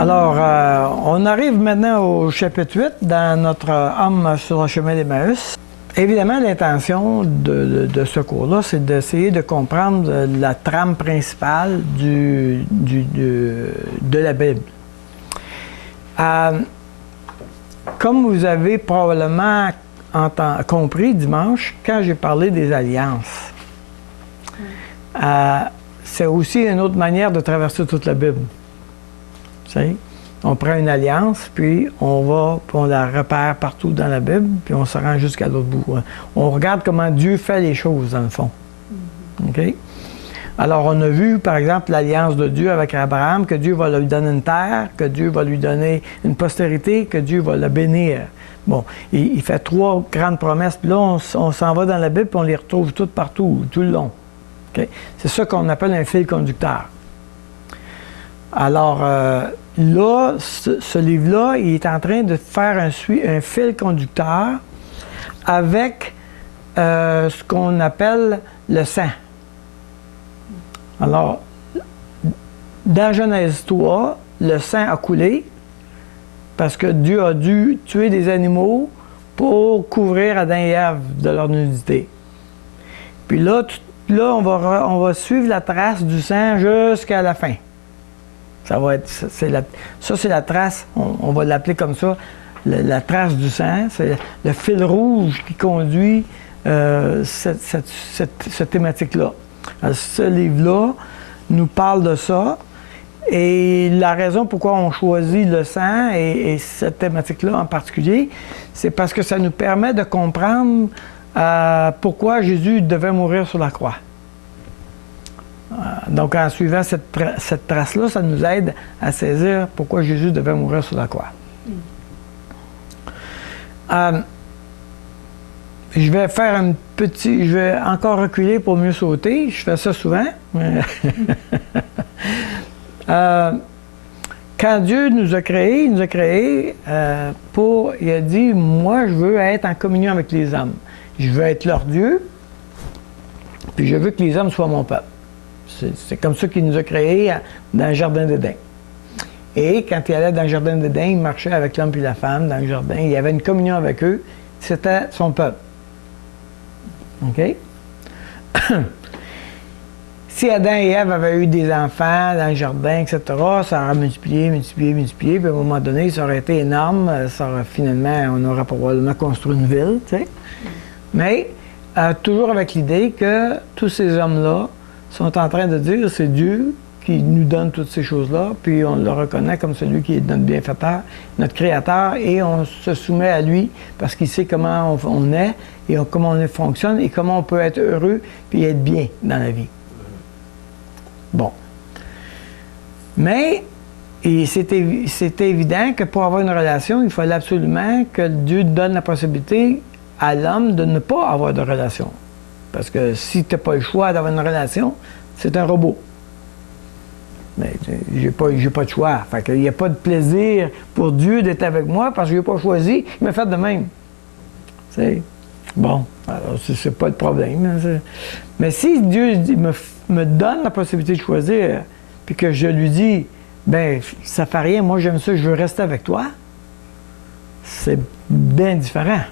Alors, on arrive maintenant au chapitre 8 dans notre homme sur le chemin d'Emmaüs. Évidemment, l'intention de ce cours-là, c'est d'essayer de comprendre la trame principale de la Bible. Comme vous avez probablement compris dimanche, quand j'ai parlé des alliances, c'est aussi une autre manière de traverser toute la Bible. Vous savez? On prend une alliance, puis on la repère partout dans la Bible, puis on se rend jusqu'à l'autre bout. On regarde comment Dieu fait les choses, dans le fond. OK? Alors, on a vu, par exemple, l'alliance de Dieu avec Abraham, que Dieu va lui donner une terre, que Dieu va lui donner une postérité, que Dieu va le bénir. Bon, il fait 3 grandes promesses, puis là, on s'en va dans la Bible, puis on les retrouve toutes partout, tout le long. OK? C'est ça qu'on appelle un fil conducteur. Alors, là, ce livre-là, il est en train de faire un fil conducteur avec ce qu'on appelle le sang. Alors, dans Genèse 3, le sang a coulé parce que Dieu a dû tuer des animaux pour couvrir Adam et Ève de leur nudité. Puis là, on va suivre la trace du sang jusqu'à la fin. Ça va être, c'est la trace, on va l'appeler comme ça, la trace du sang, c'est le fil rouge qui conduit cette thématique-là. Ce livre-là nous parle de ça, et la raison pourquoi on choisit le sang et cette thématique-là en particulier, c'est parce que ça nous permet de comprendre pourquoi Jésus devait mourir sur la croix. Donc, en suivant cette trace-là, ça nous aide à saisir pourquoi Jésus devait mourir sur la croix. Je vais faire je vais encore reculer pour mieux sauter. Je fais ça souvent. Quand Dieu nous a créés, il nous a créés il a dit, moi, je veux être en communion avec les hommes. Je veux être leur Dieu, puis je veux que les hommes soient mon peuple. C'est comme ça qu'il nous a créés dans le jardin d'Éden. Et quand il allait dans le jardin d'Éden, il marchait avec l'homme et la femme dans le jardin. Il y avait une communion avec eux. C'était son peuple. OK? Si Adam et Ève avaient eu des enfants dans le jardin, etc., ça aurait multiplié. Puis à un moment donné, ça aurait été énorme. On aurait probablement construit une ville, tu sais. Mais toujours avec l'idée que tous ces hommes-là sont en train de dire c'est Dieu qui nous donne toutes ces choses-là, puis on le reconnaît comme celui qui est notre bienfaiteur, notre créateur, et on se soumet à lui parce qu'il sait comment on est et comment on fonctionne et comment on peut être heureux puis être bien dans la vie. Bon. Mais c'était évident que pour avoir une relation, il fallait absolument que Dieu donne la possibilité à l'homme de ne pas avoir de relation. Parce que si tu n'as pas le choix d'avoir une relation, c'est un robot. Mais j'ai pas de choix. Fait qu'il n'y a pas de plaisir pour Dieu d'être avec moi parce que je n'ai pas choisi. Il m'a fait de même. C'est bon. Alors, c'est pas le problème. Hein, mais si Dieu me donne la possibilité de choisir, puis que je lui dis, ben ça fait rien, moi j'aime ça, je veux rester avec toi, c'est bien différent.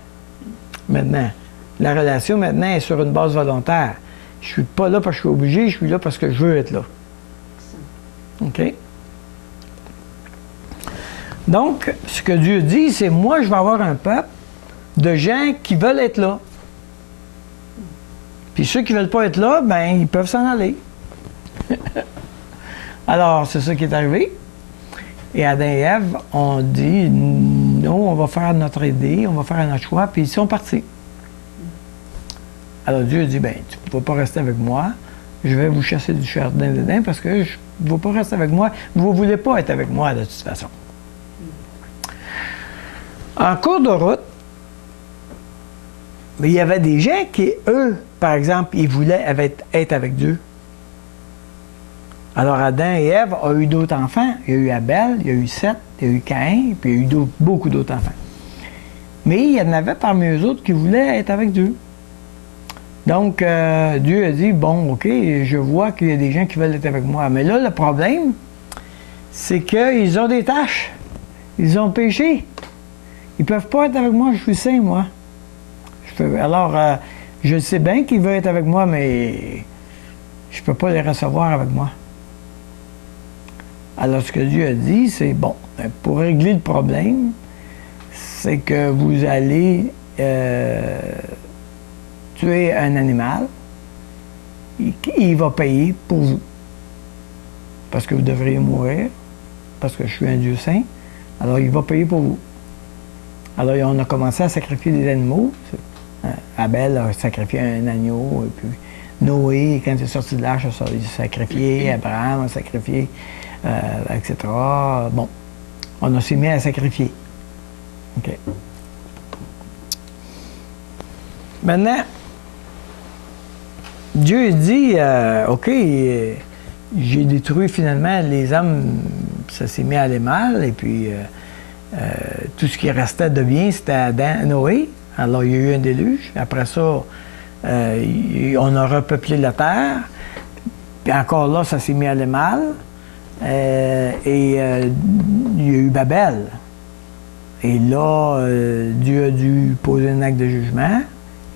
Maintenant. La relation, maintenant, est sur une base volontaire. Je ne suis pas là parce que je suis obligé, je suis là parce que je veux être là. OK? Donc, ce que Dieu dit, c'est moi, je vais avoir un peuple de gens qui veulent être là. Puis ceux qui ne veulent pas être là, ben ils peuvent s'en aller. Alors, c'est ça qui est arrivé. Et Adam et Ève ont dit, non, on va faire notre idée, on va faire notre choix, puis ils sont partis. Alors Dieu dit, ben tu ne vas pas rester avec moi, je vais vous chasser du jardin d'Éden parce que je ne vais pas rester avec moi, vous ne voulez pas être avec moi de toute façon. En cours de route, il y avait des gens qui, eux, par exemple, ils voulaient être avec Dieu. Alors Adam et Ève ont eu d'autres enfants. Il y a eu Abel, il y a eu Seth, il y a eu Caïn, puis il y a eu beaucoup d'autres enfants. Mais il y en avait parmi eux autres qui voulaient être avec Dieu. Donc, Dieu a dit, bon, OK, je vois qu'il y a des gens qui veulent être avec moi. Mais là, le problème, c'est qu'ils ont des tâches. Ils ont péché. Ils ne peuvent pas être avec moi, je suis saint, moi. Alors, je sais bien qu'ils veulent être avec moi, mais je ne peux pas les recevoir avec moi. Alors, ce que Dieu a dit, c'est bon, pour régler le problème, c'est que vous allez tuer un animal, il va payer pour vous. Parce que vous devriez mourir, parce que je suis un Dieu saint, alors il va payer pour vous. Alors, on a commencé à sacrifier des animaux. Abel a sacrifié un agneau, et puis Noé, quand il est sorti de l'arche, il a sacrifié, Abraham a sacrifié, etc. Bon, on s'est mis à sacrifier. OK. Maintenant, Dieu dit, OK, j'ai détruit finalement les hommes, ça s'est mis à aller mal, et puis tout ce qui restait de bien, c'était Noé. Alors, il y a eu un déluge. Après ça, on a repeuplé la terre. Puis encore là, ça s'est mis à aller mal. Il y a eu Babel. Et là, Dieu a dû poser un acte de jugement.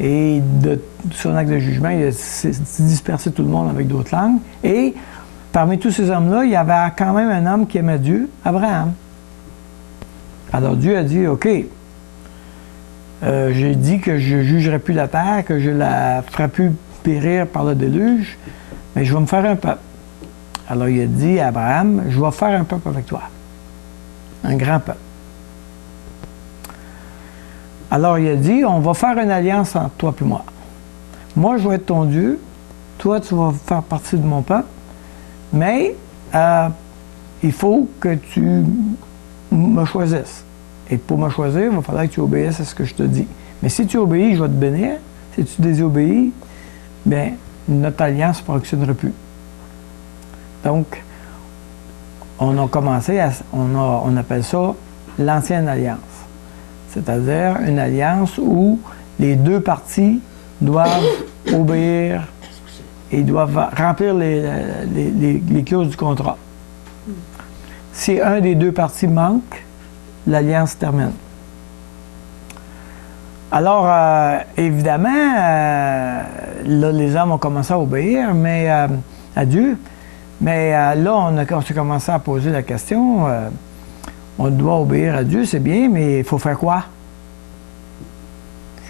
Et de son acte de jugement, il a dispersé tout le monde avec d'autres langues. Et parmi tous ces hommes-là, il y avait quand même un homme qui aimait Dieu, Abraham. Alors Dieu a dit, OK, j'ai dit que je ne jugerai plus la terre, que je la ferai plus périr par le déluge, mais je vais me faire un peuple. Alors il a dit à Abraham, je vais faire un peuple avec toi, un grand peuple. Alors il a dit, on va faire une alliance entre toi et moi. Moi, je vais être ton Dieu, toi, tu vas faire partie de mon peuple, mais il faut que tu me choisisses. Et pour me choisir, il va falloir que tu obéisses à ce que je te dis. Mais si tu obéis, je vais te bénir. Si tu désobéis, bien, notre alliance ne fonctionnera plus. Donc, on a commencé à... On appelle ça l'ancienne alliance. C'est-à-dire une alliance où les deux parties doivent obéir et doivent remplir les clauses du contrat. Si un des deux parties manque, l'alliance termine. Alors, évidemment, là, les hommes ont commencé à obéir à Dieu, mais là, on s'est commencé à poser la question, on doit obéir à Dieu, c'est bien, mais il faut faire quoi?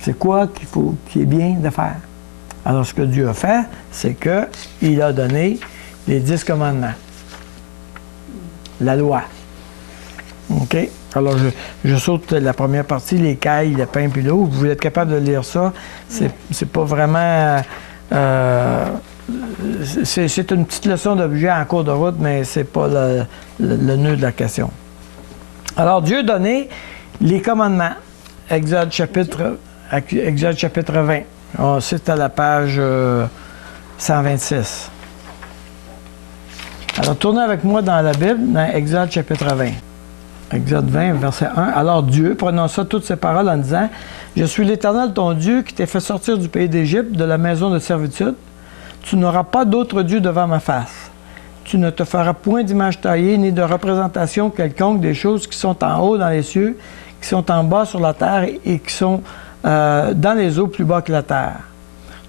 C'est quoi qui est bien de faire? Alors, ce que Dieu a fait, c'est qu'il a donné les 10 commandements, la loi. OK? Alors, je saute la première partie, les cailles, le pain puis l'eau. Vous êtes capable de lire ça. C'est pas vraiment... c'est une petite leçon d'objet en cours de route, mais c'est pas le nœud de la question. Alors, Dieu a donné les commandements. Exode chapitre 20. C'est à la page 126. Alors, tournez avec moi dans la Bible, dans Exode chapitre 20. Exode 20, verset 1. Alors Dieu prononça toutes ces paroles en disant, « Je suis l'Éternel ton Dieu qui t'ai fait sortir du pays d'Égypte, de la maison de servitude. Tu n'auras pas d'autre Dieu devant ma face. Tu ne te feras point d'image taillée, ni de représentation quelconque des choses qui sont en haut dans les cieux, qui sont en bas sur la terre et qui sont dans les eaux plus bas que la terre.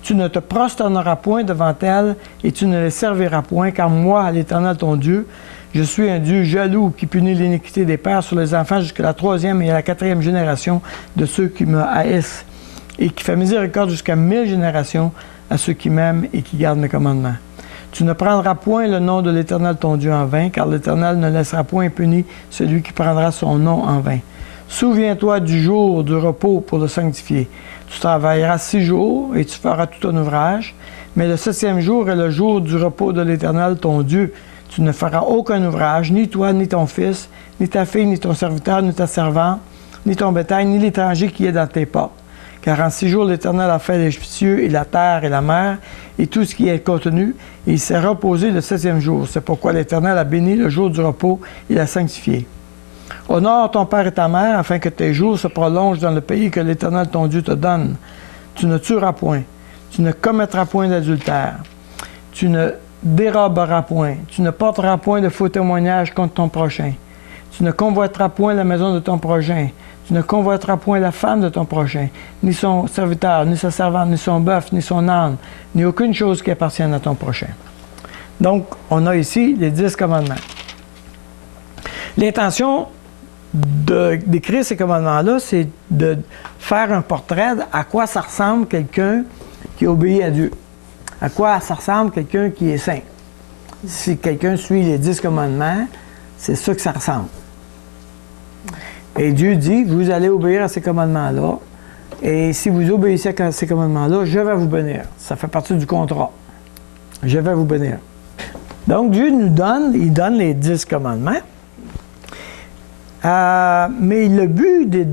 Tu ne te prosterneras point devant elles et tu ne les serviras point, car moi, l'Éternel ton Dieu, je suis un Dieu jaloux qui punit l'iniquité des pères sur les enfants jusqu'à la 3e et à la 4e génération de ceux qui me haïssent, et qui fait miséricorde jusqu'à 1000 générations à ceux qui m'aiment et qui gardent mes commandements. Tu ne prendras point le nom de l'Éternel ton Dieu en vain, car l'Éternel ne laissera point impuni celui qui prendra son nom en vain. Souviens-toi du jour du repos pour le sanctifier. Tu travailleras 6 jours et tu feras tout ton ouvrage, mais le 7e jour est le jour du repos de l'Éternel ton Dieu. Tu ne feras aucun ouvrage, ni toi, ni ton fils, ni ta fille, ni ton serviteur, ni ta servante, ni ton bétail, ni l'étranger qui est dans tes portes. Car en 6 jours, l'Éternel a fait les cieux et la terre et la mer et tout ce qui est contenu, et il s'est reposé le 7e jour. C'est pourquoi l'Éternel a béni le jour du repos et l'a sanctifié. Honore ton père et ta mère, afin que tes jours se prolongent dans le pays que l'Éternel ton Dieu te donne. Tu ne tueras point. Tu ne commettras point d'adultère. Tu ne déroberas point. Tu ne porteras point de faux témoignages contre ton prochain. Tu ne convoiteras point la maison de ton prochain. Tu ne convoiteras point la femme de ton prochain, ni son serviteur, ni sa servante, ni son bœuf, ni son âne, ni aucune chose qui appartienne à ton prochain. Donc, on a ici les 10 commandements. L'intention d'écrire ces commandements-là, c'est de faire un portrait à quoi ça ressemble quelqu'un qui obéit à Dieu. À quoi ça ressemble quelqu'un qui est saint. Si quelqu'un suit les 10 commandements, c'est ça que ça ressemble. Et Dieu dit, vous allez obéir à ces commandements-là, et si vous obéissez à ces commandements-là, je vais vous bénir. Ça fait partie du contrat. Je vais vous bénir. Donc, Dieu nous donne, il donne les 10 commandements. Mais le but de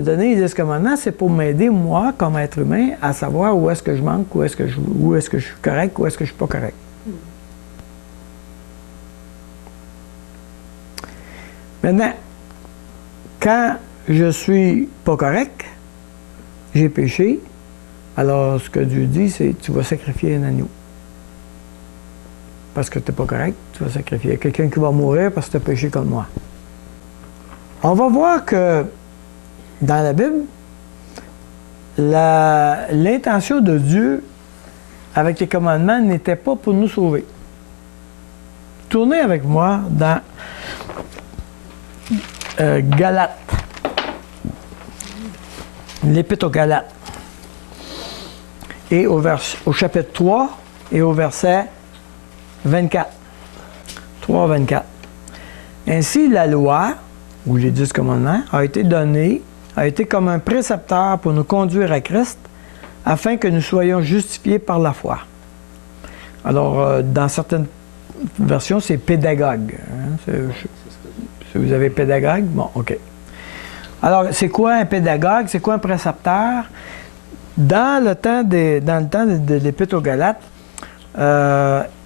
donner les 10 commandements, c'est pour m'aider, moi, comme être humain, à savoir où est-ce que je manque, où est-ce que je suis correct, où est-ce que je ne suis pas correct. Maintenant, quand je suis pas correct, j'ai péché, alors ce que Dieu dit, c'est tu vas sacrifier un agneau. Parce que tu n'es pas correct, tu vas sacrifier quelqu'un qui va mourir parce que tu as péché comme moi. On va voir que dans la Bible, l'intention de Dieu avec les commandements n'était pas pour nous sauver. Tournez avec moi dans Galates. L'Épître aux Galates. Et au chapitre 3 et au verset 24. 3, 24. Ainsi, la loi, ou les 10 commandements, a été donnée, a été comme un précepteur pour nous conduire à Christ, afin que nous soyons justifiés par la foi. Alors, dans certaines versions, c'est pédagogue. Hein? Si vous avez pédagogue, bon, OK. Alors, c'est quoi un pédagogue? C'est quoi un précepteur? Dans le temps de l'Épître aux Galates,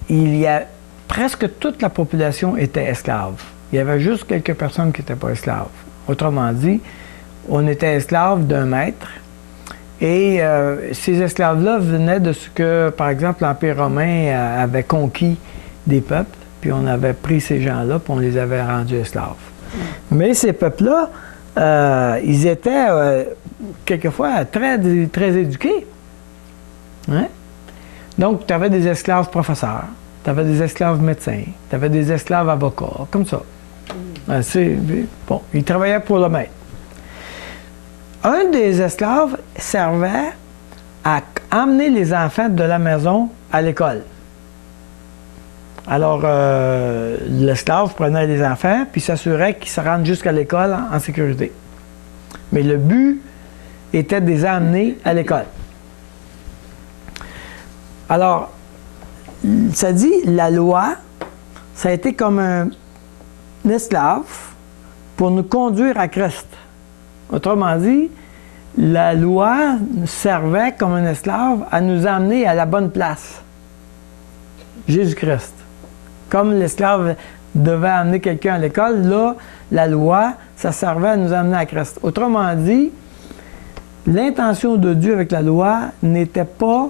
il y a presque toute la population était esclave. Il y avait juste quelques personnes qui n'étaient pas esclaves. Autrement dit, on était esclave d'un maître. Et ces esclaves-là venaient de ce que, par exemple, l'Empire romain avait conquis des peuples, puis on avait pris ces gens-là, puis on les avait rendus esclaves. Mais ces peuples-là, ils étaient quelquefois très éduqués. Hein? Donc, tu avais des esclaves professeurs, tu avais des esclaves médecins, tu avais des esclaves avocats, comme ça. Bon, ils travaillaient pour le maître. Un des esclaves servait à emmener les enfants de la maison à l'école. Alors, l'esclave prenait les enfants puis s'assurait qu'ils se rendent jusqu'à l'école en sécurité. Mais le but était de les emmener à l'école. Alors, ça dit, la loi, ça a été comme un esclave pour nous conduire à Christ. Autrement dit, la loi servait comme un esclave à nous emmener à la bonne place. Jésus-Christ. Comme l'esclave devait amener quelqu'un à l'école, là, la loi, ça servait à nous amener à Christ. Autrement dit, l'intention de Dieu avec la loi n'était pas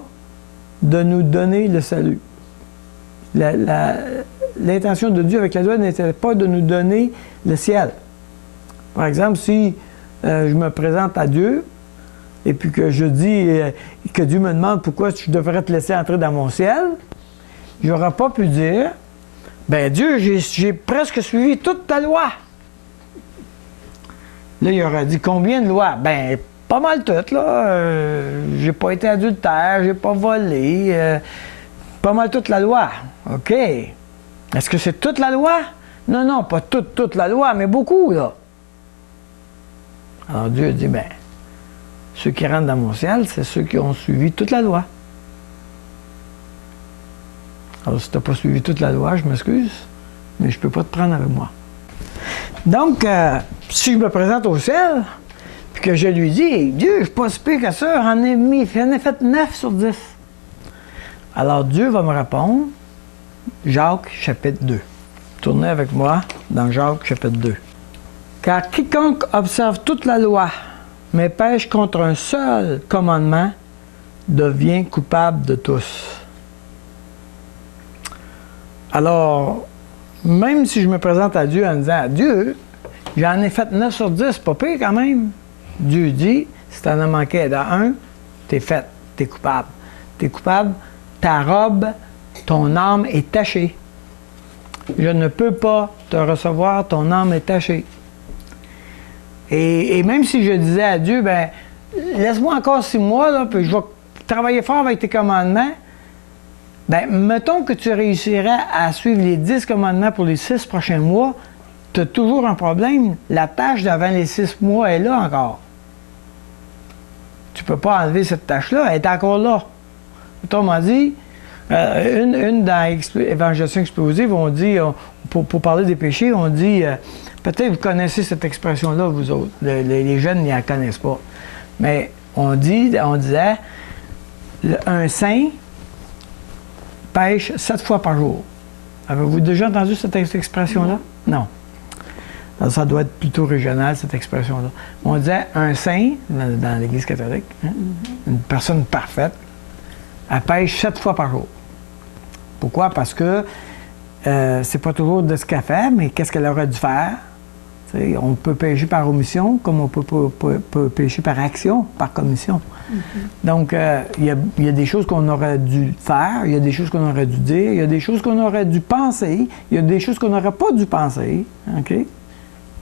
de nous donner le salut. L'intention de Dieu avec la loi n'était pas de nous donner le ciel. Par exemple, si je me présente à Dieu et puis que je dis que Dieu me demande pourquoi je devrais te laisser entrer dans mon ciel, je n'aurais pas pu dire « Ben Dieu, j'ai presque suivi toute ta loi. » Là, il aurait dit « Combien de lois? » Ben, pas mal toutes, là. J'ai pas été adultère, j'ai pas volé, pas mal toute la loi. OK. Est-ce que c'est toute la loi? Non, non, pas toute la loi, mais beaucoup, là. Alors Dieu dit, ben, ceux qui rentrent dans mon ciel, c'est ceux qui ont suivi toute la loi. Alors si tu n'as pas suivi toute la loi, je m'excuse, mais je ne peux pas te prendre avec moi. Donc, si je me présente au ciel, puis que je lui dis, hey, Dieu, je ne suis pas si pire que ça, j'en ai fait 9 sur 10. Alors Dieu va me répondre, Jacques chapitre 2. Tournez avec moi dans Jacques chapitre 2. Car quiconque observe toute la loi, mais pêche contre un seul commandement, devient coupable de tous. Alors, même si je me présente à Dieu en disant, Dieu, j'en ai fait 9 sur 10, pas pire quand même. Dieu dit, si tu en as manqué dans un, t'es fait, t'es coupable. T'es coupable, ta robe, ton âme est tachée. Je ne peux pas te recevoir, ton âme est tachée. Et même si je disais à Dieu, ben laisse-moi encore 6 mois, là, puis je vais travailler fort avec tes commandements, ben mettons que tu réussirais à suivre les 10 commandements pour les 6 prochains mois, tu as toujours un problème. La tâche d'avant les 6 mois est là encore. Tu ne peux pas enlever cette tâche-là, elle est encore là. Autrement dit, une dans Évangélisation explosive, on dit, pour parler des péchés, on dit, peut-être vous connaissez cette expression-là, vous autres, les jeunes n'y la connaissent pas, mais on disait, un saint pêche 7 fois par jour. Avez-vous déjà entendu cette expression-là? Non. Alors, ça doit être plutôt régional, cette expression-là. On disait, un saint, dans l'Église catholique, hein, une personne parfaite, elle pêche 7 fois par jour. Pourquoi? Parce que c'est pas toujours de ce qu'elle fait, mais qu'est-ce qu'elle aurait dû faire? T'sais, on peut pécher par omission, comme on peut pécher par action, par commission. Donc, il y a des choses qu'on aurait dû faire, il y a des choses qu'on aurait dû dire, il y a des choses qu'on aurait dû penser, il y a des choses qu'on n'aurait pas dû penser. OK?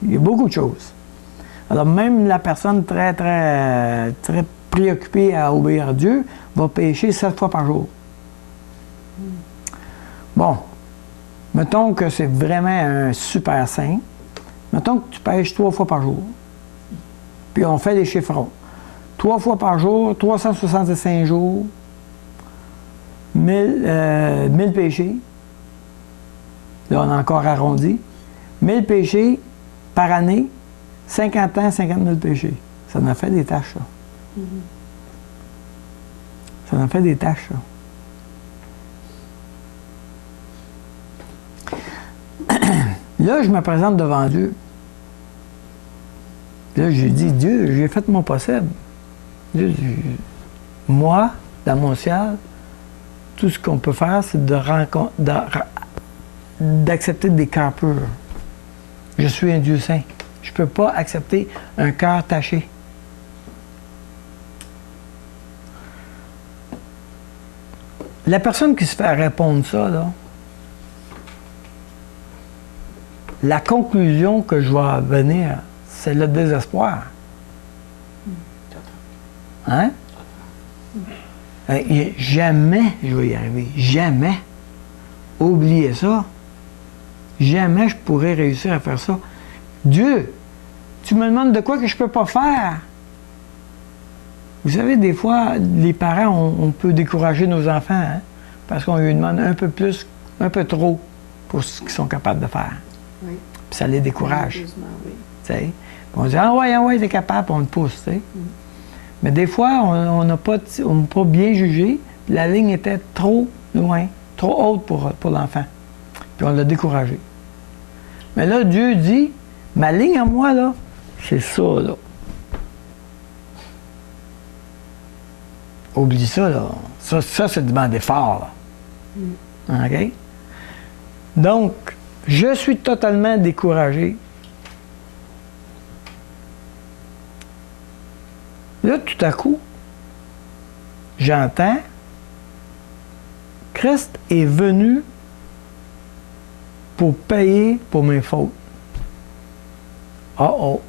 Il y a beaucoup de choses. Alors, même la personne très préoccupée à obéir à Dieu va pécher 7 fois par jour. Bon, mettons que c'est vraiment un super saint. Mettons que tu pêches 3 fois par jour. Puis on fait des chiffrons. 3 fois par jour, 365 jours, 1000 péchés. Là, on a encore arrondi. 1000 péchés par année, 50 ans, 50 000 péchés. Ça en a fait des tâches, ça. Ça en fait des tâches, ça. Là, je me présente devant Dieu. Là, j'ai dit, Dieu, j'ai fait mon possible. Dieu, moi, dans mon ciel, tout ce qu'on peut faire, c'est d'accepter des cœurs purs. Je suis un Dieu saint. Je ne peux pas accepter un cœur taché. La personne qui se fait répondre ça, là, la conclusion que je vais venir, c'est le désespoir. Hein? Jamais je vais y arriver. Jamais. Oubliez ça. Jamais je pourrais réussir à faire ça. Dieu, tu me demandes de quoi que je ne peux pas faire. Vous savez, des fois, les parents, on peut décourager nos enfants, hein, parce qu'on lui demande un peu plus, un peu trop pour ce qu'ils sont capables de faire. Oui. Puis ça les décourage. Oui. On dit, ah ouais, t'es capable, puis on le pousse. Mais des fois, on n'a pas bien jugé, puis la ligne était trop loin, trop haute pour l'enfant. Puis on l'a découragé. Mais là, Dieu dit, ma ligne à moi, là, c'est ça, là. Oublie ça, là. Ça c'est demander fort, là. OK? Donc, je suis totalement découragé. Là, tout à coup, j'entends, Christ est venu pour payer pour mes fautes. Oh!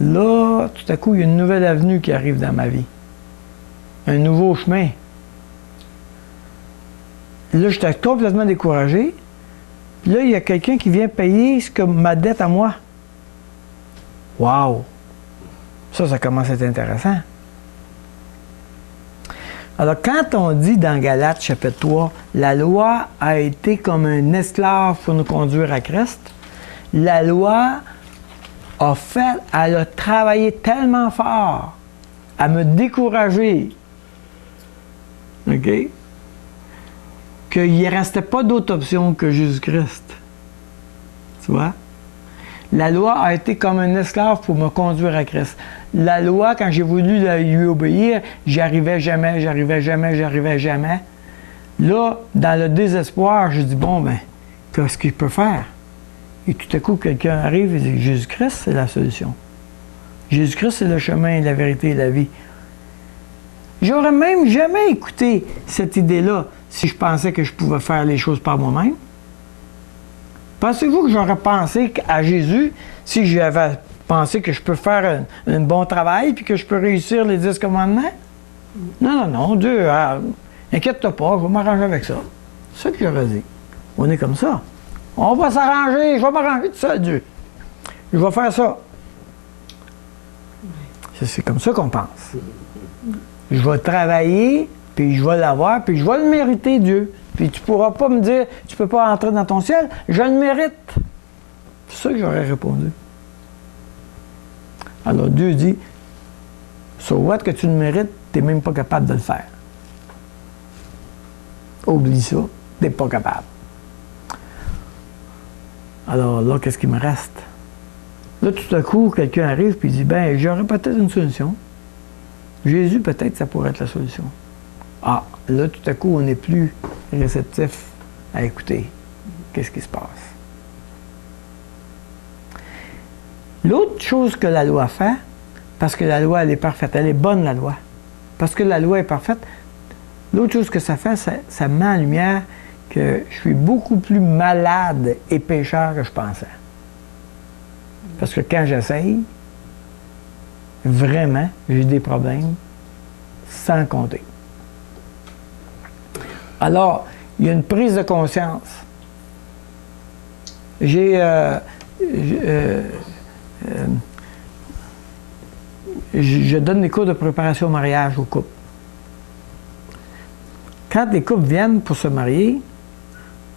Là, tout à coup, il y a une nouvelle avenue qui arrive dans ma vie. Un nouveau chemin. Là, j'étais complètement découragé. Puis là, il y a quelqu'un qui vient payer ce que ma dette à moi. Wow! Ça commence à être intéressant. Alors, quand on dit dans Galates, chapitre 3, la loi a été comme un esclave pour nous conduire à Christ, la loi elle a travaillé tellement fort à me décourager, OK, qu'il ne restait pas d'autre option que Jésus-Christ. Tu vois? La loi a été comme un esclave pour me conduire à Christ. La loi, quand j'ai voulu lui obéir, j'arrivais jamais. Là, dans le désespoir, je dis, bon, ben, qu'est-ce qu'il peut faire? Et tout à coup, quelqu'un arrive et dit, Jésus-Christ, c'est la solution. Jésus-Christ, c'est le chemin, la vérité et la vie. J'aurais même jamais écouté cette idée-là si je pensais que je pouvais faire les choses par moi-même. Pensez-vous que j'aurais pensé à Jésus si j'avais pensé que je peux faire un bon travail puis que je peux réussir les 10 commandements? Non, non, non, Dieu, inquiète-toi pas, je vais m'arranger avec ça. C'est ça que j'aurais dit. On est comme ça. On va s'arranger, je vais m'arranger tout seul, Dieu. Je vais faire ça. C'est comme ça qu'on pense. Je vais travailler, puis je vais l'avoir, puis je vais le mériter, Dieu. Puis tu pourras pas me dire, tu peux pas entrer dans ton ciel, je le mérite. C'est ça que j'aurais répondu. Alors Dieu dit, so what que tu le mérites, tu n'es même pas capable de le faire. Oublie ça, tu n'es pas capable. Alors là, qu'est-ce qui me reste? Là, tout à coup, quelqu'un arrive et dit, ben, j'aurais peut-être une solution. Jésus, peut-être, ça pourrait être la solution. Ah, là, tout à coup, on n'est plus réceptif à écouter. Qu'est-ce qui se passe? L'autre chose que la loi fait, parce que la loi, elle est parfaite, elle est bonne, la loi. Parce que la loi est parfaite, l'autre chose que ça fait, ça met en lumière que je suis beaucoup plus malade et pécheur que je pensais. Parce que quand j'essaye, vraiment, j'ai des problèmes sans compter. Alors, il y a une prise de conscience. Je donne des cours de préparation au mariage aux couples. Quand les couples viennent pour se marier,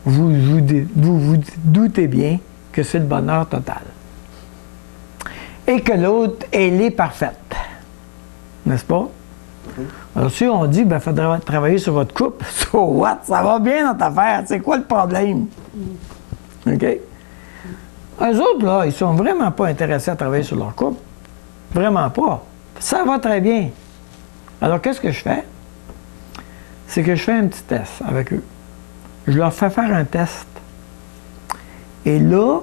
vous vous doutez bien que c'est le bonheur total. Et que l'autre, elle est parfaite. N'est-ce pas? Alors, si on dit, ben, il faudrait travailler sur votre couple, so what? Ça va bien notre affaire. C'est quoi le problème? OK? Eux autres, là, ils sont vraiment pas intéressés à travailler sur leur couple. Vraiment pas. Ça va très bien. Alors, qu'est-ce que je fais? C'est que je fais un petit test avec eux. Je leur fais faire un test. Et là,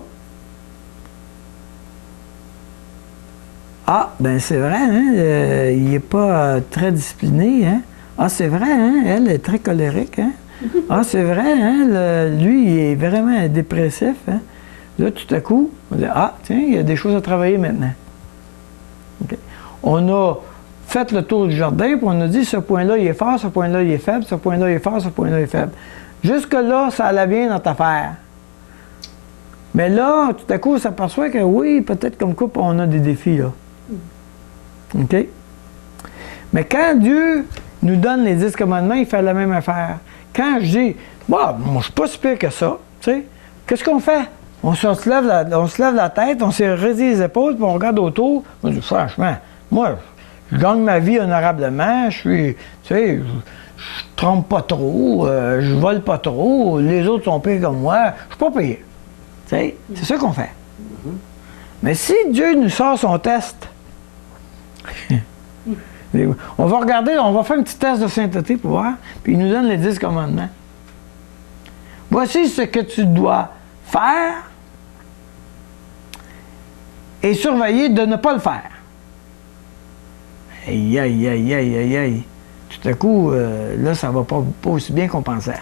ah, ben c'est vrai, hein, il n'est pas très discipliné, hein? Ah, c'est vrai, hein, elle est très colérique, hein? Ah, c'est vrai, hein, lui, il est vraiment dépressif, hein? Là, tout à coup, on dit, ah, tiens, il y a des choses à travailler maintenant. Okay. On a fait le tour du jardin, puis on a dit, ce point-là, il est fort, ce point-là, il est faible, ce point-là, il est fort, ce point-là, il est faible. Jusque-là, ça allait bien notre affaire. Mais là, tout à coup, on s'aperçoit que oui, peut-être comme couple, on a des défis, là. OK? Mais quand Dieu nous donne les 10 commandements, il fait la même affaire. Quand je dis, moi, je suis pas si pire que ça, tu sais, qu'est-ce qu'on fait? On se lève la tête, on se redit les épaules, puis on regarde autour. On dit, franchement, moi, je gagne ma vie honorablement, je suis, tu sais, je trompe pas trop, je vole pas trop, les autres sont pires comme moi, je suis pas pire. Tu sais, c'est ça qu'on fait. Mais si Dieu nous sort son test, on va regarder, on va faire un petit test de sainteté pour voir, puis il nous donne les 10 commandements. Voici ce que tu dois faire et surveiller de ne pas le faire. Aïe, aïe, aïe, aïe, aïe, aïe. Tout à coup, là, ça va pas aussi bien qu'on pensait.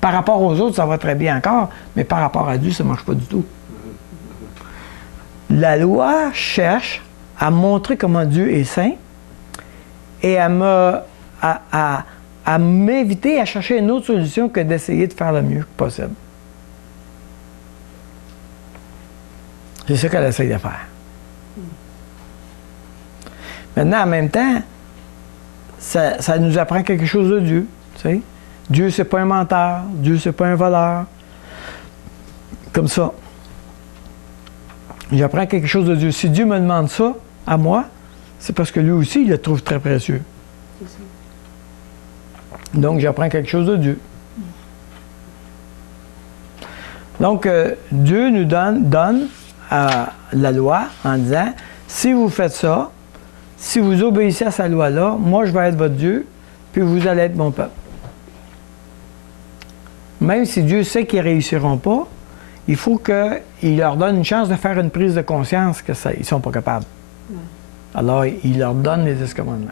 Par rapport aux autres, ça va très bien encore, mais par rapport à Dieu, ça ne marche pas du tout. La loi cherche à montrer comment Dieu est saint et à m'inviter à chercher une autre solution que d'essayer de faire le mieux possible. C'est ça qu'elle essaye de faire. Maintenant, en même temps, ça nous apprend quelque chose de Dieu. Tu sais? Dieu, c'est pas un menteur. Dieu, c'est pas un voleur. Comme ça. J'apprends quelque chose de Dieu. Si Dieu me demande ça à moi, c'est parce que lui aussi, il le trouve très précieux. Donc, j'apprends quelque chose de Dieu. Donc, Dieu nous donne la loi en disant, si vous faites ça, si vous obéissez à sa loi-là, moi, je vais être votre Dieu, puis vous allez être mon peuple. Même si Dieu sait qu'ils ne réussiront pas, il faut qu'il leur donne une chance de faire une prise de conscience qu'ils ne sont pas capables. Alors, il leur donne les 10 commandements.